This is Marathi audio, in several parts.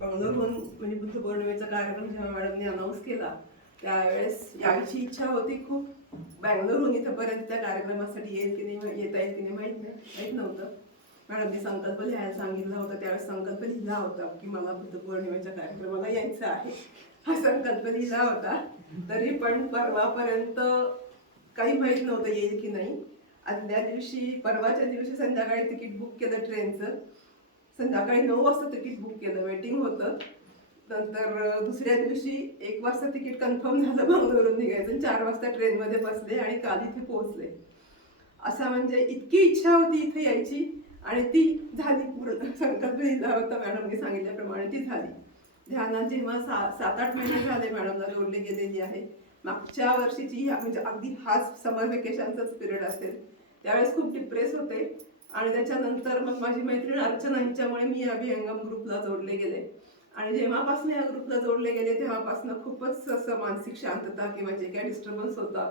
बंगलोरहून म्हणजे बुद्ध पौर्णिमेचा कार्यक्रम जेव्हा मॅडमने अनाऊन्स केला त्यावेळेस यायची इच्छा होती खूप. बँगलोरहून इथंपर्यंत त्या कार्यक्रमासाठी येईल की नाही येता येईल की नाही माहीत नाही माहीत नव्हतं. मॅडमने संकल्प लिहायला सांगितला होता त्यावेळेस संकल्प लिहिला होता की मला बुद्ध पौर्णिमेच्या कार्यक्रमाला यायचं आहे. हा संकल्प लिहिला होता. तरी पण परवापर्यंत काही माहीत नव्हतं येईल की नाही. आणि त्या दिवशी परवाच्या दिवशी संध्याकाळी तिकीट बुक केलं ट्रेनचं संध्याकाळी नऊ वाजता तिकीट बुक केलं वेटिंग होतं. नंतर दुसऱ्या दिवशी एक वाजता तिकीट कन्फर्म झालं बंगलोरून निघायचं. आणि चार वाजता ट्रेनमध्ये बसले आणि काल इथे पोहोचले. असा म्हणजे इतकी इच्छा होती इथे यायची. आणि ती झाली पूर्ण. संकल्प लिहिला होता मॅडमने सांगितल्याप्रमाणे ती झाली. ध्यानात जेव्हा सा सात आठ महिने झाले मॅडमला जोडले गेलेली आहे. मागच्या वर्षीची म्हणजे अगदी हाच समर वेकेशनचाच पिरियड असेल. त्यावेळेस खूप डिप्रेस होते. आणि त्याच्यानंतर मग माझी मैत्रीण अर्चना हिच्यामुळे मी अभियंगम ग्रुपला जोडले गेले. आणि जेव्हापासून या ग्रुपला जोडले गेले तेव्हापासून खूपच असं मानसिक शांतता किंवा जे काही डिस्टर्बन्स होता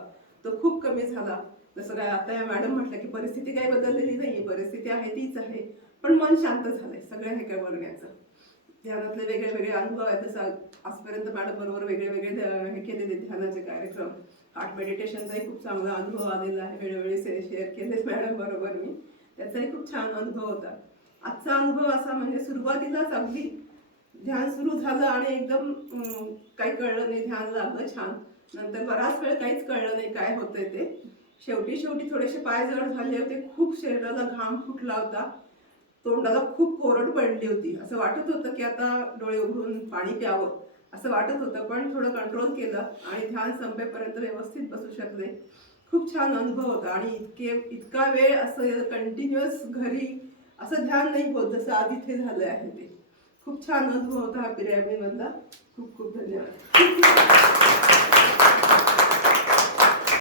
तो खूप कमी झाला. जसं काय आता या मॅडम म्हटलं की परिस्थिती काही बदललेली नाही परिस्थिती आहे तीच आहे. पण मन शांत झालंय सगळ्या हे काय बघण्याचं ध्यानातले वेगळे वेगळे अनुभव आहेत जसं आजपर्यंत मॅडम बरोबर वेगळे वेगळे हे केलेले ध्यानाचे कार्यक्रम. हार्ट मेडिटेशनचाही खूप चांगला अनुभव आलेला आहे. वेळोवेळी शेअर केले मॅडम बरोबर मी. त्याचाही खूप छान अनुभव होता. आजचा अनुभव असा म्हणजे सुरुवातीलाच अगदी ध्यान सुरू झालं आणि एकदम काही कळलं नाही ध्यान लागलं छान. नंतर बराच वेळ काहीच कळलं नाही काय होतंय ते. शेवटी शेवटी थोडेसे पाय जड झाले होते खूप शरीराला घाम फुटला होता. तोंडाला खूप कोरड पडली होती. असं वाटत होतं की आता डोळे उघडून पाणी प्यावं. असं वाटत होतं पण थोडं कंट्रोल केलं आणि ध्यान संपेपर्यंत व्यवस्थित बसू शकले. खूप छान अनुभव होता. आणि इतके इतका वेळ असं कंटिन्युअस घरी असं ध्यान नाही होत जसं आधी ते झालं आहे ते. खूप छान अनुभव होता हा पिरियड खूप खूप धन्यवाद.